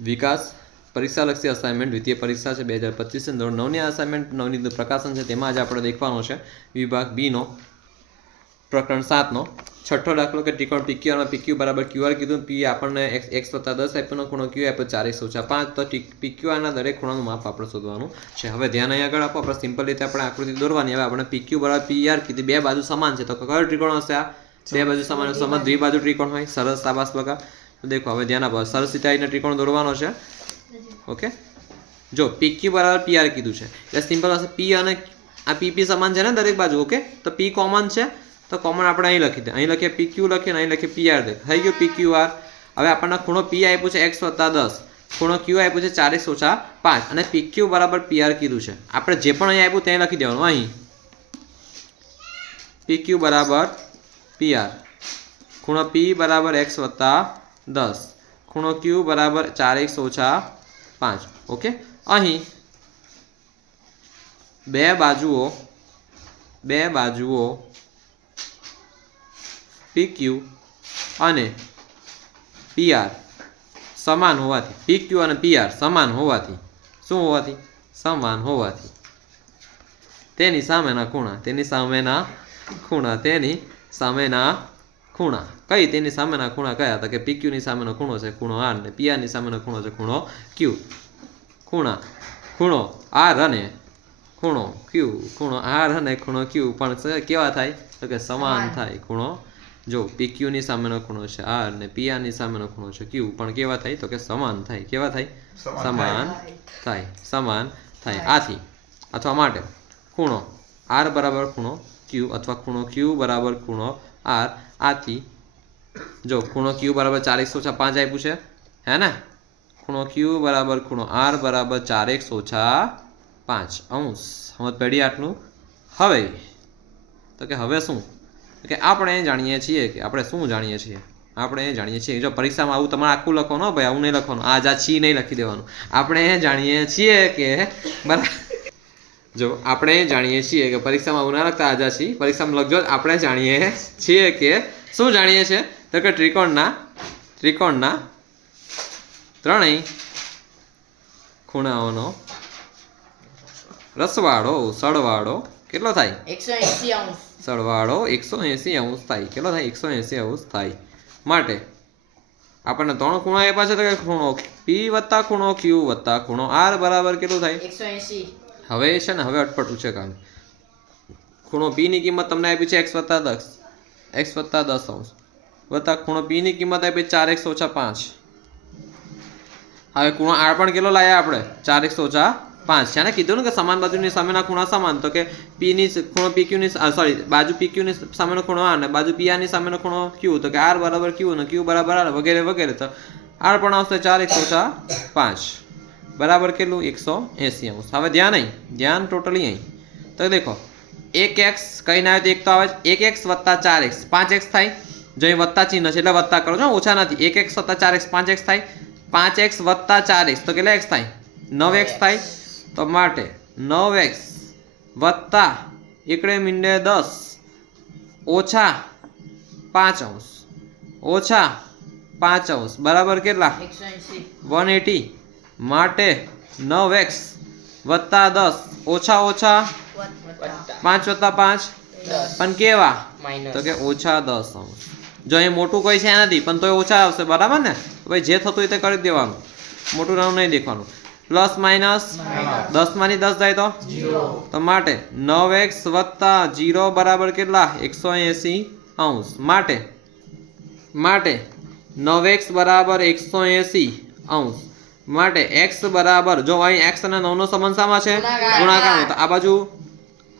વિકાસ પરીક્ષાલક્ષી assignment દ્વિતીય પરીક્ષા છે 2025 ધોરણ 9ની અસાઇનમેન્ટ 9ની પ્રકાશન છે તેમાં આજે આપણે દેખવાનો છે વિભાગ બી નો પ્રકરણ 7 નો છઠ્ઠો દાખલો કે ત્રિકોણ PQ અને PQ બરાબર QR કીધું P આપણને x + 10 આપ્યો ખૂણો Q આપ્યો 4x - 5 તો PQ ના દરેક ખૂણાનું માપ આપણે શોધવાનું છે। હવે ધ્યાન અહીં આગળ આપો આપણે સિમ્પલ રીતે આપણે આકૃતિ દોરવાની। હવે આપણે PQ બરાબર PR કીધી બે બાજુ સમાન છે તો કયો ત્રિકોણ હશે આ બે બાજુ સમાન સમ દ્વિબાજુ ત્રિકોણ હોય સરસ શાબાશ બકા। तो देखो હવે ધ્યાન આપો સરસ રીતે આઈને ત્રિકોણ દોરવાનો છે ઓકે। જો PQ બરાબર PR કીધું છે એટલે સિમ્પલ હશે P અને આ PP સમાન છે ને દરેક બાજુ ઓકે। તો P કોમન છે તો કોમન આપણે અહીં લખી દે અહીં લખીએ PQ લખીએ અને અહીં લખીએ PR દે થઈ ગયું PQR। હવે આપણને ખૂણો P આપ્યું છે x + 10 ખૂણો Q આપ્યું છે 4x - 5 અને PQ બરાબર PR કીધું છે આપણે જે પણ અહીં આપ્યું તે લખી દેવાનું અહીં PQ બરાબર PR ખૂણો P બરાબર x + 10 ખૂણો Q બરાબર 4x - 5 ઓકે। અહીં બે બાજુઓ PQ અને PR સમાન હોવાથી PQ અને PR સમાન હોવાથી શું હોવાથી સમાન હોવાથી તેની સામેના ખૂણા કઈ તેની સામેના ખૂણા કયા હતા કે PQ ની સામેનો ખૂણો છે ખૂણો R ને PR ની સામેનો ખૂણો છે ખૂણો Q। ખૂણો R અને ખૂણો Q ખૂણો R અને ખૂણો Q પણ કેવા થાય તો કે સમાન થાય। ખૂણો જો PQ ની સામેનો ખૂણો છે R ને PR ની સામેનો ખૂણો છે Q પણ કેવા થાય તો કે સમાન થાય કેવા થાય સમાન થાય આથી અથવા માટે ખૂણો R બરાબર ખૂણો Q અથવા ખૂણો Q બરાબર ખૂણો R આથી જો ખૂણો Q બરાબર 4x - 5 આપ્યું છે હે ને ખૂણો Q બરાબર ખૂણો R બરાબર 4x - 5 અંશ સમજ પડી આટલું। હવે તો કે હવે શું કે આપણે જાણીએ છીએ કે આપણે શું જાણીએ છીએ જો પરીક્ષામાં આવું તમારે આખું લખવાનું ભાઈ આવું નહીં લખવાનું આ જા છી નહીં લખી દેવાનું। આપણે જાણીએ છીએ કે બરાબર જો આપણે જાણીએ છીએ કે પરીક્ષામાં આવું ના લખતા આજા છી પરીક્ષામાં લખજો આપણે જાણીએ છીએ કે શું જાણીએ છીએ તો કે ત્રિકોણના ત્રણેય ખૂણાઓનો સરવાળો કેટલો થાય 180 અંશ સરવાળો 180 અંશ થાય કેટલો થાય 180 અંશ થાય। માટે આપણને ત્રણ ખૂણા આપ્યા છે તો કે ખૂણો P વત્તા ખૂણો Q વત્તા ખૂણો R બરાબર કેટલું થાય 180। હવે છે ને હવે અટપટું છે કામ। ખૂણો P ની કિંમત તમને આપી છે x + 10 અંશ વત્તા ખૂણો P ની કિંમત આપી 4x - 5। હવે ખૂણો R પણ કેટલો લાયા આપણે 4x - 5 છે ને કીધું ને કે સમાન બાજુની સામેના ખૂણા સમાન તો કે P ની ખૂણો PQ ની સોરી બાજુ PQ ની સામેનો ખૂણો R અને બાજુ PR ની સામેનો ખૂણો Q તો કે R બરાબર Q અને Q બરાબર R વગેરે વગેરે તો R પણ આવશે 4x - 5 બરાબર કેટલું 180 અંશ। હવે ધ્યાન ટોટલી અહીં તો દેખો 1x કઈ ના આવે તો એક તો આવે 1x + 4x 5x થાય જો અહીં વત્તા ચિહ્ન છે એટલે વત્તા કરો છો ઓછા નથી 1x + 4x 5x થાય 5x + 4x તો કેટલા x થાય 9x થાય તો માટે 9x વત્તા એકડે મીંડે 10 ઓછા 5 અંશ બરાબર કેટલા 180 માટે 9x વત્તા 10 ઓછા 5 + 5 પણ કેવા તો કે ઓછા 10 અંશ। જો અહીં મોટું કોઈ છે નથી પણ તોય ઓછા આવશે બરાબર ને ભાઈ જે થતું હોય તે કરી દેવાનું મોટું નાનું નહીં દેખવાનું પ્લસ માઇનસ 10 માંથી 10 જાય તો માટે 9x વત્તા 0 બરાબર કેટલા 180 અંશ। માટે 9x બરાબર 180 અંશ માટે x બરાબર જો અહીં x અને 9 નો સંબંધ સામા છે ગુણાકાર તો આ બાજુ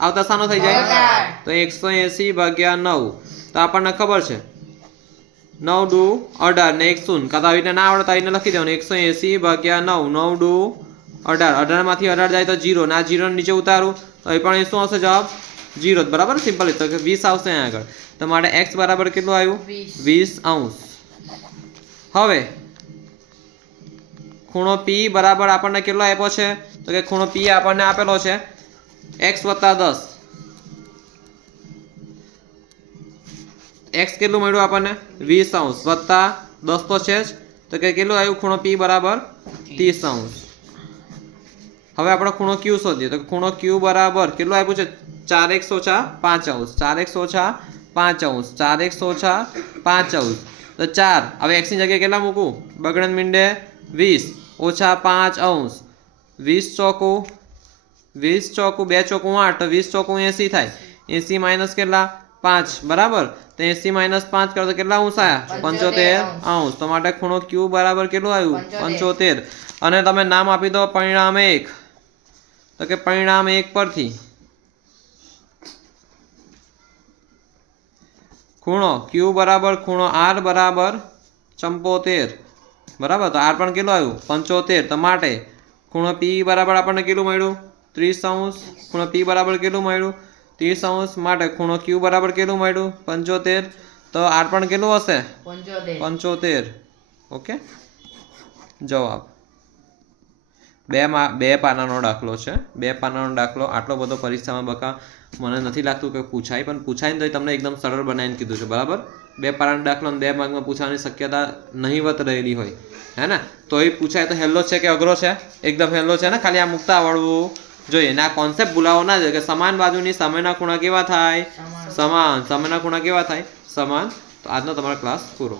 આવતા સાનો થઈ જાય તો 180 ભાગ્યા 9 તો આપણને ખબર છે 9 દુ 18 ને 1 શૂન્ય કાં તો આવી રીતે ના આવડતા આવીને લખી દેવાનું 180 ભાગ્યા 9 9 દુ 18 માંથી 18 જાય તો 0 ના 0 નીચે ઉતારું તો એ પણ શું આવશે જવાબ 0 બરાબર સિમ્પલ તો કે 20 આવશે અહીં આગળ તો માટે x બરાબર કેટલું આવ્યું 20 અંશ। હવે ખૂણો P બરાબર આપણને કેટલો આપ્યો છે તો કે ખૂણો P આપણને આપેલો છે x + 10 x કેટલું મળ્યું આપણને 20 અંશ વત્તા 10 તો છે જ તો કે કેટલું આવ્યું ખૂણો P બરાબર 30°. હવે આપણે ખૂણો Q શોધીએ તો ખૂણો Q બરાબર કેટલું આપ્યું છે 4x ઓછા 5°, 4x ઓછા 5°, 4x ઓછા 5°. તો 4 હવે x ની જગ્યાએ કેટલા મૂકું બગડન મીંડે 20 ઓછા 5°, 20 ચોકું 20 ચોકું 2 ચોકું 8 તો 20 ચોકું 80 થાય. 80 માઇનસ કેટલા 5 બરાબર. તો 80 માઇનસ 5 કરો તો કેટલા અંશ આવ્યા 75°. તો માટે ખૂણો Q બરાબર કેટલું આવ્યું 75. અને તમે નામ આપી દો પરિણામ 1. તો કે પરિણામ 1 પરથી ખૂણો Q બરાબર ખૂણો R બરાબર 74 બરાબર. તો R પણ કેટલું આવ્યું 75. તો માટે ખૂણો P બરાબર આપણને કેટલું મળ્યું 30°. ખૂણો P બરાબર કેટલું મળ્યું 30°. માટે ખૂણો Q બરાબર કેટલું મળ્યું 75. તો R પણ કેટલું હશે 75. ઓકે. જવાબ 2 પાનાનો દાખલો છે. 2 પાનાનો દાખલો આટલો બધો પરીક્ષામાં બકા મને નથી લાગતું કે પૂછાય, પણ પૂછાય ને તો તમને એકદમ સરળ બનાવીને કીધું છે બરાબર. 2 પાનાનો દાખલો 2 માર્કમાં પૂછવાની શક્યતા નહીવત રહેલી હોય હે ને. તો એ પૂછાય તો હેલ્લો છે કે અઘરો છે એકદમ હેલ્લો છે ને. ખાલી આ મુકતા આવડવું જોઈએ ને. આ કોન્સેપ્ટ ભૂલાવો ના જોઈએ કે સમાન બાજુની સામેના ખૂણા કેવા થાય સમાન, સામેના ખૂણા કેવા થાય સમાન. તો આજનો તમારો ક્લાસ પૂરો.